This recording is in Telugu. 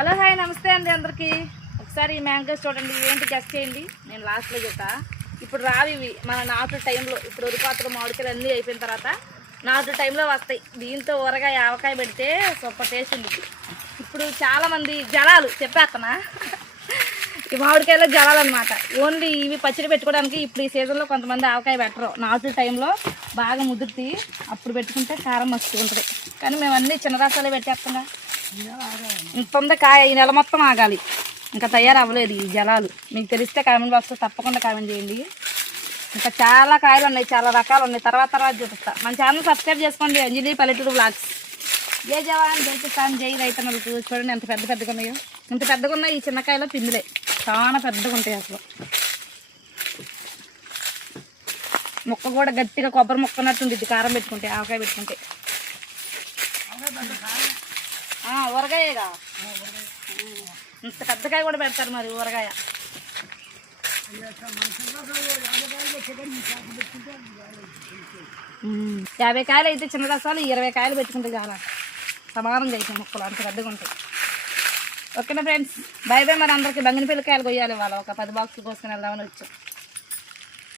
హలో హాయ్ నమస్తే అండి అందరికీ. ఒకసారి ఈ మ్యాంగోస్ చూడండి, ఏంటి గెస్ట్ చేయండి, నేను లాస్ట్లో చెప్తా. ఇప్పుడు రావి ఇవి మన నాటు టైంలో, ఇప్పుడు ఉరిపాత్రలు మామిడికాయలు అన్నీ అయిపోయిన తర్వాత నాటు టైంలో వస్తాయి. దీంతో ఊరగాయ ఆవకాయ పెడితే సూపర్ టేస్ట్ ఉంది. ఇప్పుడు చాలామంది జలాలు చెప్పేస్తున్నా, ఈ మామిడికాయలో జలాలు అనమాట. ఓన్లీ ఇవి పచ్చడి పెట్టుకోవడానికి ఇప్పుడు ఈ సీజన్లో కొంతమంది ఆవకాయ పెట్టరు. నాటు టైంలో బాగా ముదురుతి అప్పుడు పెట్టుకుంటే కారం మస్తు ఉంటుంది. కానీ మేము అన్నీ చిన్న రసాలే పెట్టేస్తాంగా. ఇంత ఉంది కాయ, ఈ నెల మొత్తం ఆగాలి, ఇంకా తయారవ్వలేదు ఈ జలాలు. మీకు తెలిస్తే కామెంట్ బాక్స్లో తప్పకుండా కామెంట్ చేయండి. ఇంకా చాలా కాయలు ఉన్నాయి, చాలా రకాలు ఉన్నాయి, తర్వాత చూపిస్తా. మన ఛానల్ సబ్స్క్రైబ్ చేసుకోండి, అంజలి పల్లెటూరు బ్లాగ్స్. జై జవాన్ జై కిసాన్ జై రైతన్నలకు. చూడండి ఎంత పెద్దగా ఉన్నాయో. ఇంత పెద్దగా ఉన్నాయి ఈ చిన్నకాయలో, పిందులే చాలా పెద్దగా ఉంటాయి అసలు. ముక్క కూడా గట్టిగా కొబ్బరి ముక్క ఉన్నట్టు ఉంటుంది కారం పెట్టుకుంటే, ఆవకాయ పెట్టుకుంటే. ఊరగాయగా ఇంత పెద్దకాయ కూడా పెడతారు మరి ఊరగాయ. 50 కాయలు అయితే చిన్న రసాలు, 20 కాయలు పెట్టుకుంటే చాలా సమానం చేసాం ముక్కలు, అంత పెద్దగా ఉంటాయి. ఓకేనా ఫ్రెండ్స్, బాయ్ బాయ్. మరి అందరికి బంగినపల్లి కాయలు కొయ్యాలి, వాళ్ళ ఒక 10 బాక్సులు కోసుకొని వెళ్దామని వచ్చాం.